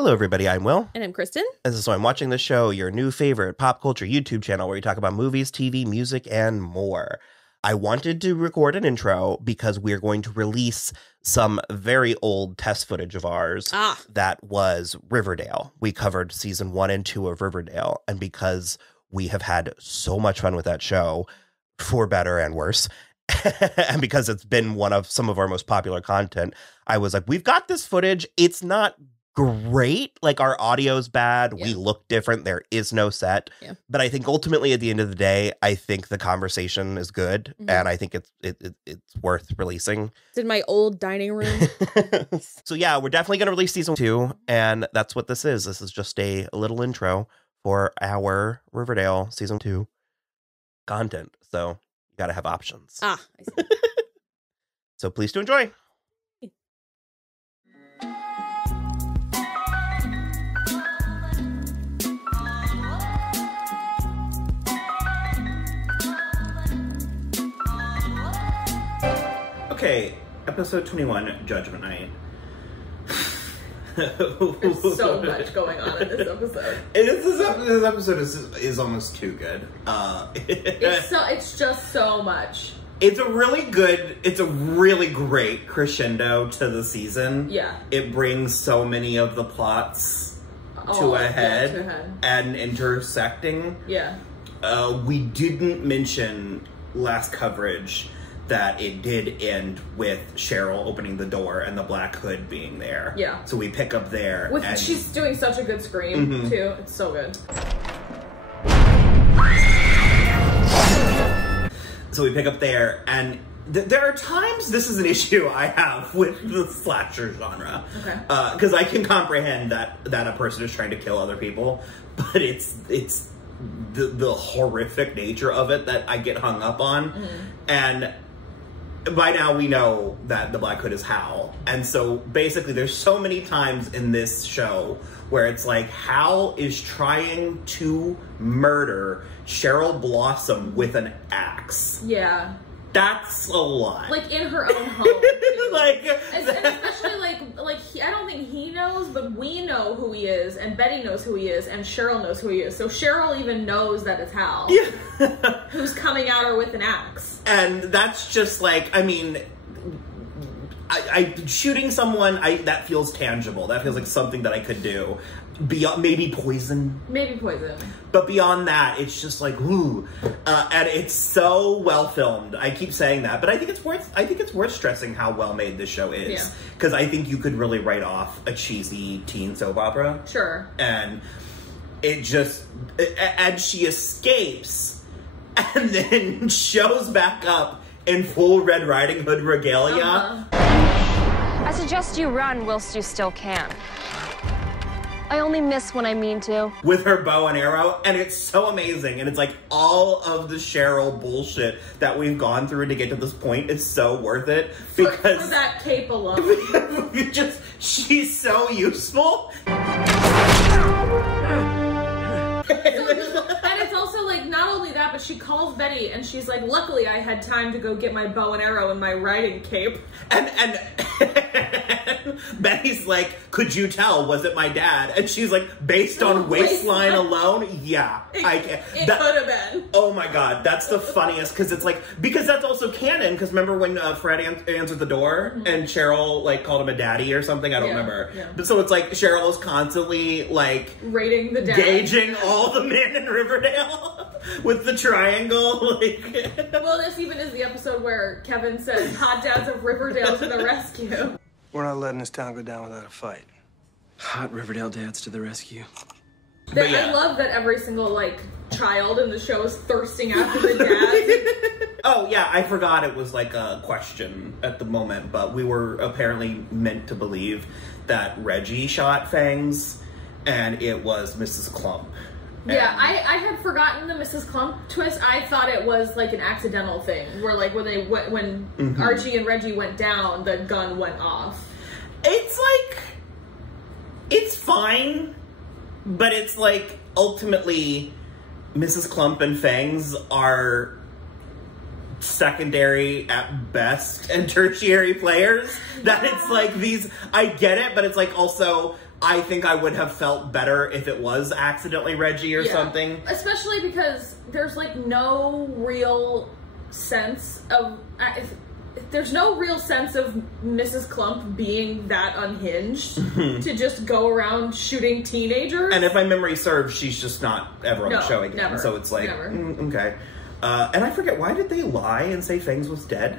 Hello, everybody. I'm Will. And I'm Kristen. And so I'm watching the show, your new favorite pop culture YouTube channel where we talk about movies, TV, music, and more. I wanted to record an intro because we're going to release some very old test footage of ours that was Riverdale. We covered season 1 and 2 of Riverdale. And because we have had so much fun with that show, for better and worse, and because it's been one of some of our most popular content, I was like, we've got this footage. It's not great. Like, our audio's bad. Yeah. We look different. There is no set. Yeah. But I think ultimately at the end of the day, I think the conversation is good. Mm-hmm. And I think it's worth releasing. It's in my old dining room. So yeah, we're definitely going to release season 2. And that's what this is. This is just a little intro for our Riverdale season 2 content. So you got to have options. I see. So please do enjoy. Okay, episode 21, Judgment Night. There's so much going on in this episode. This episode is almost too good. It's just so much. It's a really great crescendo to the season. Yeah. It brings so many of the plots to a head and intersecting. Yeah. We didn't mention last coverage that it did end with Cheryl opening the door and the Black Hood being there. Yeah. So we pick up there. She's doing such a good scream, too. It's so good. So we pick up there, and there are times this is an issue I have with the slasher genre. Okay. Because I can comprehend that a person is trying to kill other people, but it's the horrific nature of it that I get hung up on. Mm-hmm. And by now we know that the Black Hood is Hal. And so basically there's so many times in this show where it's like Hal is trying to murder Cheryl Blossom with an axe. Yeah. That's a lot. Like, in her own home. And especially, I don't think he knows, but we know who he is, and Betty knows who he is, and Cheryl knows who he is. So Cheryl even knows that it's Hal. Yeah. Who's coming at her with an axe. And that's just like, I mean, I shooting someone, that feels tangible. That feels like something that I could do. Beyond maybe poison. But beyond that, it's just like, ooh. And it's so well filmed. I keep saying that, but I think it's worth stressing how well made this show is. Yeah. Because I think you could really write off a cheesy teen soap opera. Sure. And and she escapes and then shows back up in full Red Riding Hood regalia. I suggest you run whilst you still can. I only miss when I mean to. With her bow and arrow, and it's so amazing. And it's like all of the Cheryl bullshit that we've gone through to get to this point is so worth it. Because for that cape alone. She's so useful. And it's also like, not only that, but she calls Betty and she's like, luckily I had time to go get my bow and arrow and my riding cape. And Betty's like, could you tell? Was it my dad? And she's like, based on waistline alone, yeah. It could have been. Oh my god, that's the funniest, because it's like, because that's also canon, because remember when Fred answered the door and Cheryl like called him a daddy or something? I don't remember. Yeah. But so it's like Cheryl is constantly like rating the dad. Gauging all the men in Riverdale with the triangle. Well, this even is the episode where Kevin says, hot dads of Riverdale to the rescue. We're not letting this town go down without a fight. Hot Riverdale dads to the rescue. I love that every single, child in the show is thirsting after the dad. Oh, yeah, I forgot it was, a question at the moment, but we were apparently meant to believe that Reggie shot Fangs, and it was Mrs. Clump. Yeah, I had forgotten the Mrs. Clump twist. I thought it was, an accidental thing, where, when Archie and Reggie went down, the gun went off. It's fine, but it's, ultimately, Mrs. Clump and Fangs are secondary at best and tertiary players. That it's these, I get it, but it's also I think I would have felt better if it was accidentally Reggie or something. Especially because there's, like, no real sense of... there's no real sense of Mrs. Clump being that unhinged to just go around shooting teenagers. And if my memory serves, she's just not ever on the show again. Never. So it's like, okay. And I forget, why did they lie and say Fangs was dead?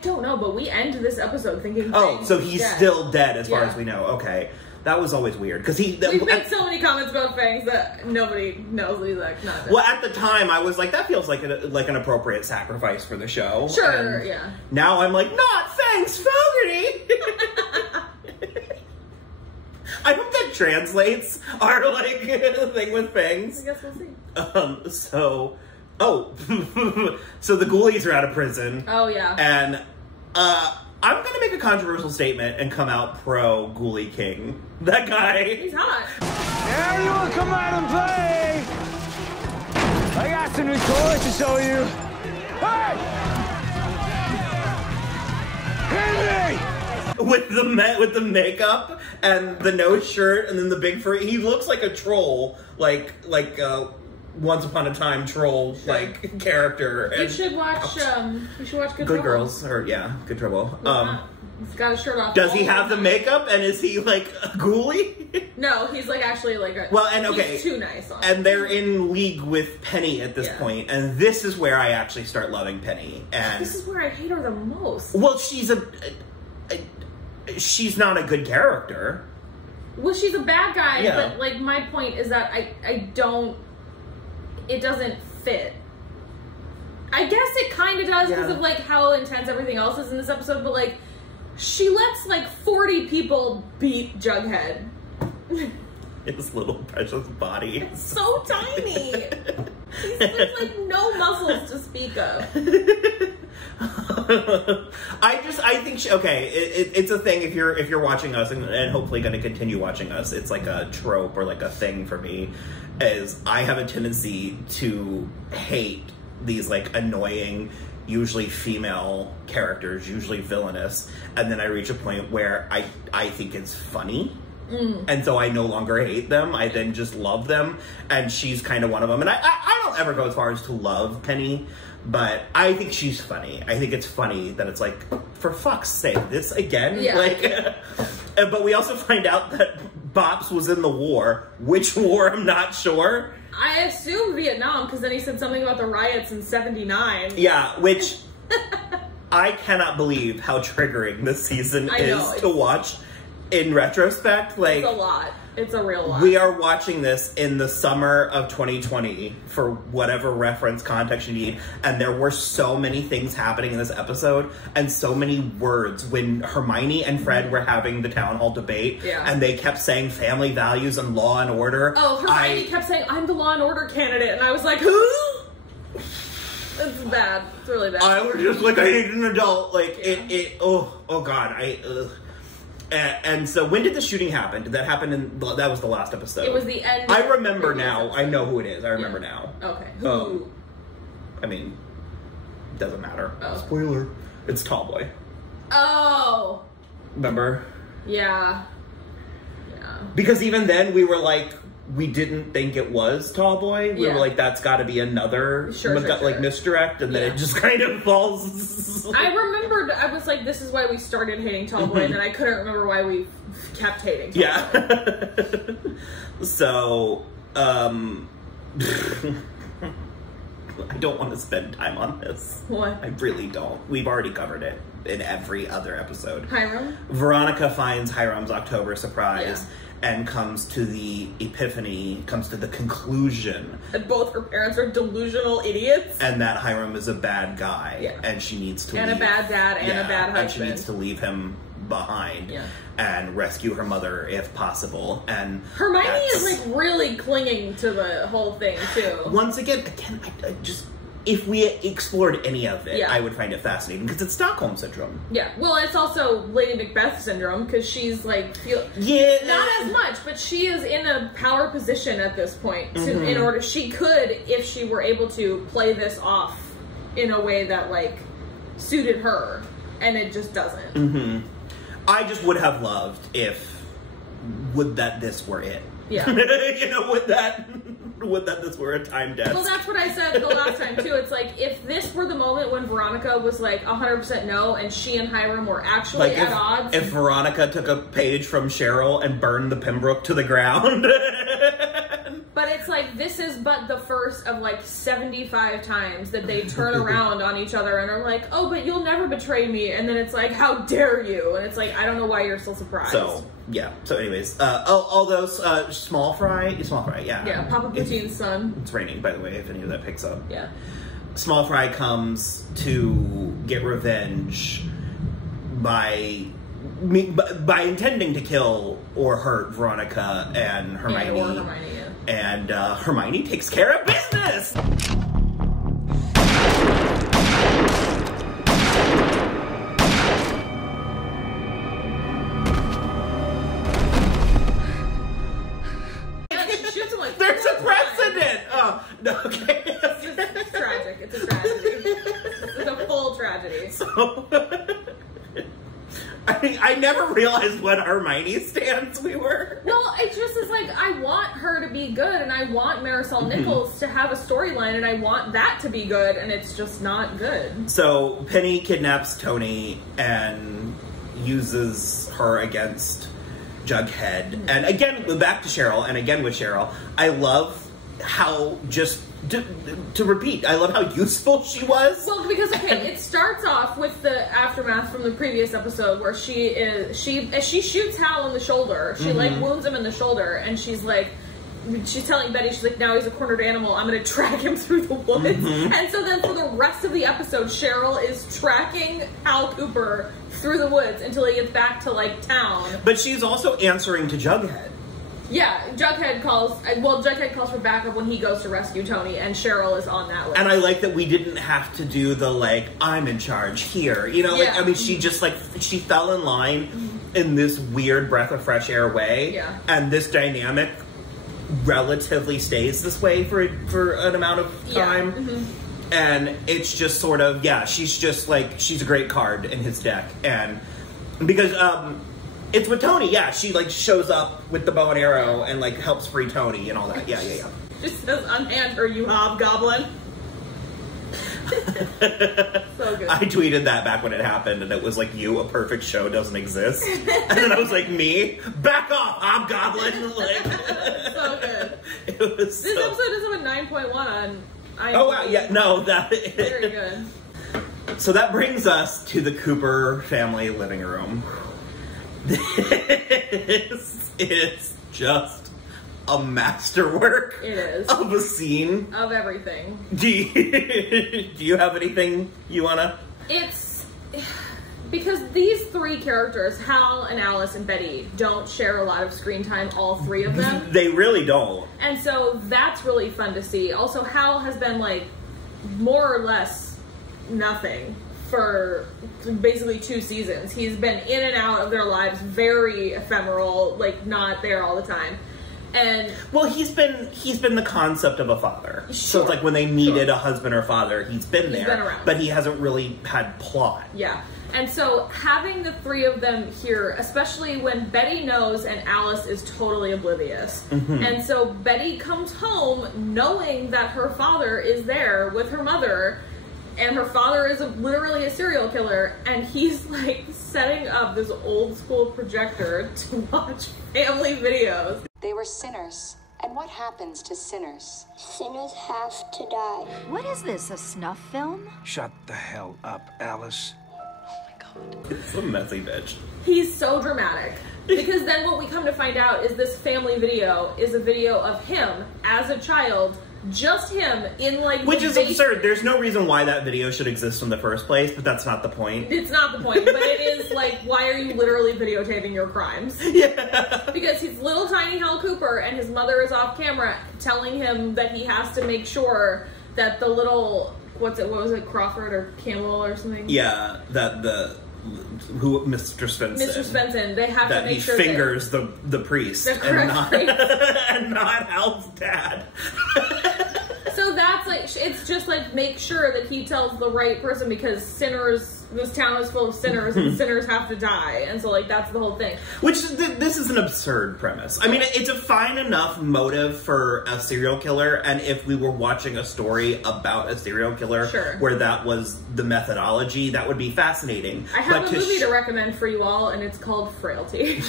I don't know, but we end this episode thinking Fangs so he's still dead as far as we know. Okay. That was always weird because we've made so many comments about Fangs that nobody knows he's like not dead. Well, at the time I was like, that feels like an appropriate sacrifice for the show. Sure, yeah. Now I'm like, not Fangs Fogarty. I hope that translates our like thing with Fangs. I guess we'll see. So the ghoulies are out of prison. Oh yeah. And I'm gonna make a controversial statement and come out pro Ghoulie King. That guy. He's hot. Yeah, you wanna come out and play? I got some new toys to show you. Hey! Hit me! With the makeup and the no shirt and then the big fur. He looks like a troll, like Once Upon a Time troll like character. You should watch. Good Girls or Good Trouble. He's got his shirt off. Does he have the makeup and is he like a ghoulie? No, he's like actually like a. Well, and okay, he's too nice on and they're in league with Penny at this point, and this is where I actually start loving Penny. And this is where I hate her the most. Well, she's not a good character. Well, she's a bad guy, but like my point is that I don't. It doesn't fit. I guess it kind of does because of like how intense everything else is in this episode, but like she lets like 40 people beat Jughead. His little precious body. It's so tiny. There's like no muscles to speak of. I think it's a thing if you're watching us and hopefully going to continue watching us. It's like a trope or like a thing for me. Is I have a tendency to hate these like annoying, usually female characters, usually villainous, and then I reach a point where I think it's funny. And so I no longer hate them. I then just love them, and she's kind of one of them. And I don't ever go as far as to love Penny, but I think she's funny. I think it's funny that it's like, for fuck's sake, this again? Yeah. Like, but we also find out that Bops was in the war. Which war? I'm not sure. I assume Vietnam, because then he said something about the riots in 79. Yeah, which I cannot believe how triggering this season is to watch. In retrospect, like, it's a lot. It's a real lot. We are watching this in the summer of 2020 for whatever reference context you need, and there were so many things happening in this episode and so many words when Hermione and Fred were having the town hall debate, and they kept saying family values and law and order. Oh, Hermione kept saying, "I'm the law and order candidate," and I was like, "Who?" It's bad. It's really bad. I was just like, I hate an adult. Like oh god, And so when did the shooting happen? Did that happen that was the last episode? It was the end. I remember now. I know who it is. I remember now. Okay. Who? I mean, doesn't matter. Oh. Spoiler. It's Tallboy. Oh. Remember? Yeah. Because even then we were like, we didn't think it was Tallboy. We were like, that's got to be another like misdirect, and then it just kind of falls. I remembered. I was like, this is why we started hating Tallboy, and then I couldn't remember why we kept hating Tallboy. Yeah. So, I don't want to spend time on this. What? I really don't. We've already covered it in every other episode. Hiram? Veronica finds Hiram's October surprise. Yeah. And comes to the epiphany, comes to the conclusion that both her parents are delusional idiots. And that Hiram is a bad guy. Yeah. And she needs to leave. And a bad dad and a bad husband. And she needs to leave him behind. Yeah. And rescue her mother if possible. And Hermione is like really clinging to the whole thing too. Once again, I just... If we explored any of it, I would find it fascinating because it's Stockholm Syndrome. Yeah, well, it's also Lady Macbeth Syndrome because she's like, not as much, but she is in a power position at this point. In order, she could, if she were able to, play this off in a way that like suited her, and it just doesn't. I just would have loved if would that this were it. Yeah. You know, would that this were a time death. Well, that's what I said the last time, too. It's like, if this were the moment when Veronica was like 100% no, and she and Hiram were actually at odds. If Veronica took a page from Cheryl and burned the Pembroke to the ground. But it's like, this is but the first of like 75 times that they turn around on each other and are like, oh, but you'll never betray me. And then it's like, how dare you? And it's like, I don't know why you're still surprised. So, yeah. So anyways, all those small fry, yeah. Yeah, Papa Poutine's son. It's raining, by the way, if any of that picks up. Yeah. Small Fry comes to get revenge by intending to kill or hurt Veronica and Hermione. Yeah, or Hermione, yeah. And Hermione takes care of business! There's a precedent! Oh, no, okay. It's tragic. It's a tragedy. It's a full tragedy. So, I never realized what Hermione's stance we were. Well, it just is like, I want her to be good, and I want Marisol Nichols to have a storyline, and I want that to be good, and it's just not good. So, Penny kidnaps Tony and uses her against Jughead. And again, back to Cheryl, and again with Cheryl, I love how just... To repeat, I love how useful she was. Well, because, okay, it starts off with the aftermath from the previous episode where she shoots Hal in the shoulder. She, like, wounds him in the shoulder, and she's like, she's telling Betty, she's like, now he's a cornered animal, I'm gonna track him through the woods. And so then for the rest of the episode, Cheryl is tracking Hal Cooper through the woods until he gets back to, like, town. But she's also answering to Jughead. Yeah, Jughead calls for backup when he goes to rescue Tony, and Cheryl is on that list. And I like that we didn't have to do the, like, I'm in charge here. You know, like, I mean, she just, like, she fell in line in this weird breath of fresh air way. Yeah. And this dynamic relatively stays this way for an amount of time. Yeah. And it's just sort of, she's just, like, she's a great card in his deck. And because, it's with Tony, she, like, shows up with the bow and arrow and, like, helps free Tony and all that. Yeah. Just says, unhand her, you hobgoblin. So good. I tweeted that back when it happened, and it was like, a perfect show doesn't exist. And then I was like, me? Back off, hobgoblin! Like, so good. It was this episode is a 9.1 on IMDb. Oh, wow, yeah, no, that... Very good. So that brings us to the Cooper family living room. This is just a masterwork. It is. Of a scene. Of everything. Do you have anything you wanna? It's because these three characters, Hal and Alice and Betty, don't share a lot of screen time, all three of them. They really don't. And so that's really fun to see. Also, Hal has been, like, more or less nothing for basically 2 seasons. He's been in and out of their lives, very ephemeral, like, not there all the time. And well, he's been the concept of a father. Sure, so it's like when they needed a husband or father, he's been there, around. But he hasn't really had plot. Yeah. And so having the three of them here, especially when Betty knows and Alice is totally oblivious. And so Betty comes home knowing that her father is there with her mother, and her father is literally a serial killer, and he's, like, setting up this old school projector to watch family videos. They were sinners. And what happens to sinners? Sinners have to die. What is this, a snuff film? Shut the hell up, Alice. Oh my God. It's a messy bitch. He's so dramatic. Because then what we come to find out is this family video is a video of him as a child, just him in, like, which is absurd. There's no reason why that video should exist in the first place, but that's not the point. It's not the point, but it is like, why are you literally videotaping your crimes? Yeah. Because he's little tiny Hal Cooper, and his mother is off camera telling him that he has to make sure that the little, what was it, Crawford or Campbell or something? Yeah, that Mr. Svensson. They have to make sure that he fingers the priest and not Hal's dad. So that's like, it's just like, make sure that he tells the right person because this town is full of sinners and sinners have to die. And so, like, that's the whole thing. Which, this is an absurd premise. I mean, it's a fine enough motive for a serial killer, and if we were watching a story about a serial killer where that was the methodology, that would be fascinating. I have a movie to recommend for you all, and it's called Frailty.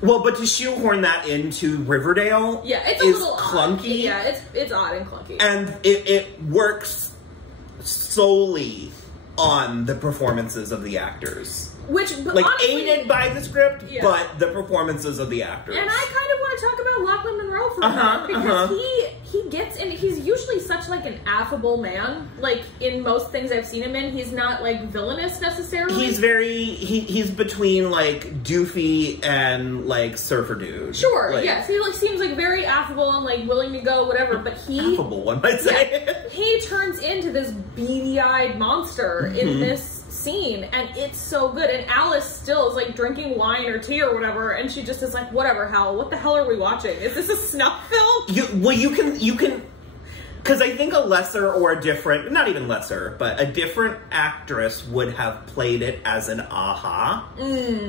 Well, but to shoehorn that into Riverdale it's a is little clunky. Odd. Yeah, it's odd and clunky. And it works solely on the performances of the actors. Which, like, honestly, aided by the script, but the performances of the actors. And I kind of want to talk about Lachlan Monroe for a minute, because he gets in, he's usually such, like, an affable man. Like, in most things I've seen him in, he's not, like, villainous necessarily. He's very, he's between, like, doofy and, like, surfer dude. Sure, like, yes. He, like, seems, like, very affable and, like, willing to go, whatever, but he... Affable, one might say. Yeah, he turns into this beady-eyed monster in this scene, and it's so good. And Alice still is like drinking wine or tea or whatever, and she just is like, whatever, Hal, what the hell are we watching? Is this a snuff film? You can because I think a lesser or a different, not even lesser, but a different actress would have played it as an aha,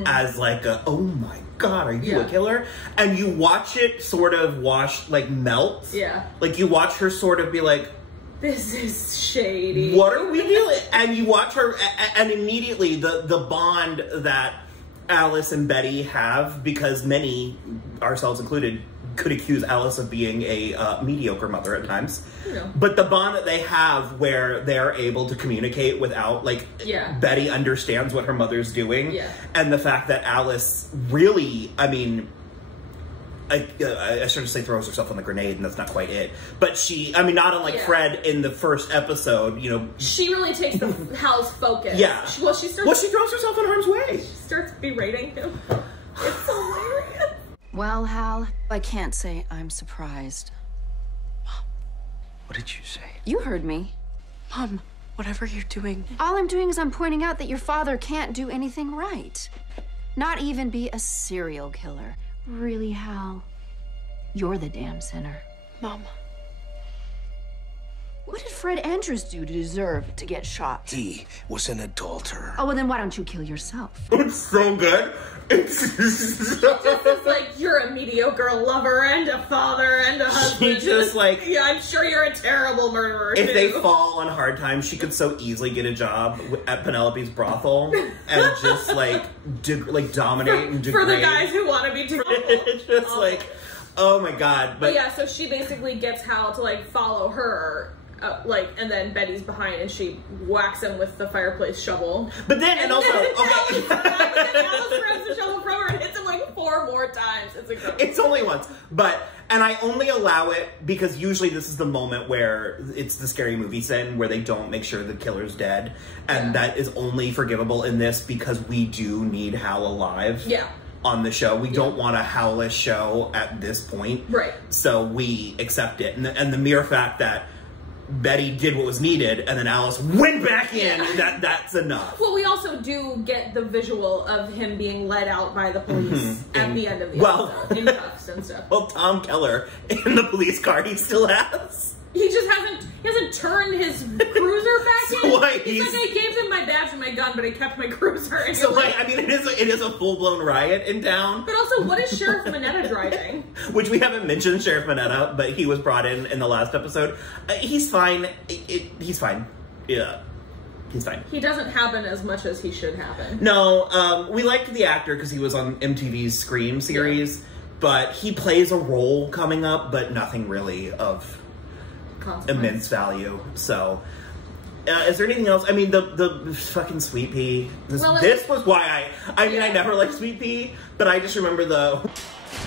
as like a, oh my god, are you a killer? And you watch it sort of melt. Yeah. Like, you watch her sort of be like, this is shady. What are we doing? And you watch her, and immediately the bond that Alice and Betty have, because many, ourselves included, could accuse Alice of being a mediocre mother at times. But the bond that they have where they're able to communicate without, like, Betty understands what her mother's doing. And the fact that Alice really, I mean... I started to say throws herself on the grenade, and that's not quite it. But she, I mean, not unlike Fred in the first episode, you know... She really takes the Hal's focus. Yeah. She throws herself in harm's way. She starts berating him. It's hilarious. Well, Hal, I can't say I'm surprised. Mom, what did you say? You heard me. Mom, whatever you're doing... All I'm doing is I'm pointing out that your father can't do anything right. Not even be a serial killer. Really, Hal? You're the damn sinner. Mom. What did Fred Andrews do to deserve to get shot? He was an adulterer. Oh, well, then why don't you kill yourself? It's so good. It's like, you're a mediocre lover and a father and a husband. She just, like... Yeah, I'm sure you're a terrible murderer, If too. they fall on hard times, she could so easily get a job at Penelope's brothel and just, like, dominate and degrade. For the guys who want to be It's just like, oh my god. But yeah, so she basically gets Hal to, like, follow her. And then Betty's behind, and she whacks him with the fireplace shovel. But then, and also, okay. Alice grabs the shovel from her and hits him like 4 more times. It's incredible. It's only once. And I only allow it because usually this is the moment where it's the scary movie sin where they don't make sure the killer's dead. And that is only forgivable in this because we do need Hal alive. Yeah. On the show. We don't want a Hal-less show at this point. Right. So we accept it. And the mere fact that Betty did what was needed, and then Alice went back in. That's enough. Well, we also do get the visual of him being led out by the police at the end of the episode in cuffs and stuff. Well, Tom Keller in the police car, he still has. He just hasn't turned his cruiser back in. Why, he's like, I gave him my badge and my gun, but I kept my cruiser. And so, like, I mean, it is a full-blown riot in town. But also, what is Sheriff Mineta driving? Which we haven't mentioned Sheriff Mineta, but he was brought in the last episode. He's fine. He's fine. Yeah. He's fine. He doesn't happen as much as he should happen. No, we liked the actor because he was on MTV's Scream series, but he plays a role coming up, but nothing really of immense value. So, is there anything else? I mean, the fucking Sweet Pea. This was why I never liked Sweet Pea, but I just remember the...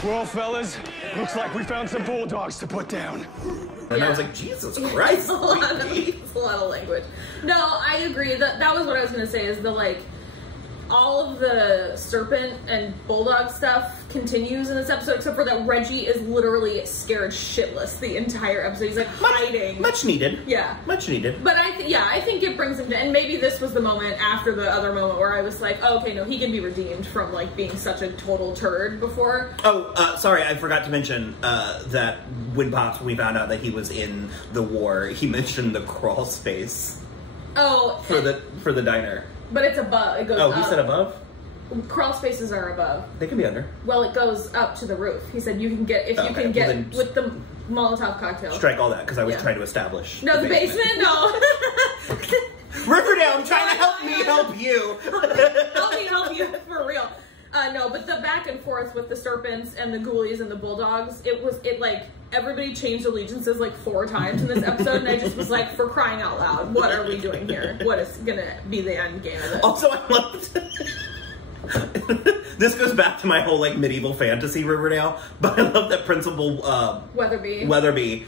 Well, fellas, looks like we found some bulldogs to put down. And I was like, Jesus Christ. It's a lot of language. No, I agree. That was what I was going to say, is the, like... all of the serpent and bulldog stuff continues in this episode, except for that Reggie is literally scared shitless the entire episode. He's like hiding. Much needed. Yeah. Much needed. But I think it brings him to, and maybe this was the moment after the other moment where I was like, oh, okay, no, he can be redeemed from like being such a total turd before. Oh, sorry, I forgot to mention that when we found out that he was in the war, he mentioned the crawl space. Oh. For the diner. But it's above. It goes up. Oh, he said above? Crawl spaces are above. They can be under. Well, it goes up to the roof. He said you can get, if you can get with the Molotov cocktail. Strike all that, because I was trying to establish. No, the basement? No. Riverdale, I'm trying to help me help you. Help me help you, for real. No, but the back and forth with the serpents and the ghoulies and the bulldogs, everybody changed allegiances like 4 times in this episode, and I just was like, for crying out loud, what are we doing here? What is gonna be the end game of this? Also, I loved this goes back to my whole like medieval fantasy Riverdale, but I love that Principal Weatherby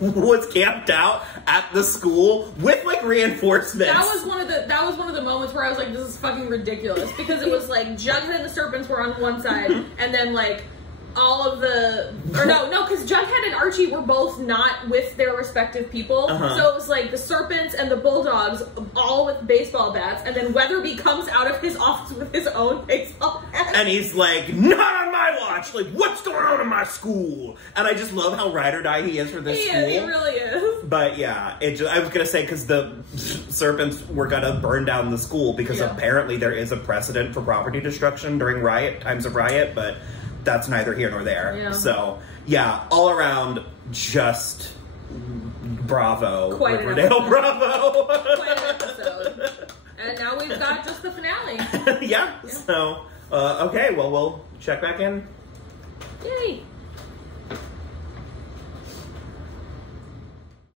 was camped out at the school with like reinforcements. That was one of the moments where I was like, this is fucking ridiculous, because it was like Jughead and the serpents were on one side, and then like all of the, or no, because Jughead and Archie were both not with their respective people, so it was like the serpents and the bulldogs all with baseball bats, and then Weatherby comes out of his office with his own baseball bat. And he's like, not on my watch! Like, what's going on in my school? And I just love how ride or die he is for this school. He really is. But yeah, I was gonna say, because the serpents were gonna burn down the school, because apparently there is a precedent for property destruction during times of riot, but that's neither here nor there. Yeah. So, yeah, all around, just bravo. Quite Riverdale, bravo. Quite an episode. And now we've got just the finale. Yeah. So, okay, well, we'll check back in. Yay.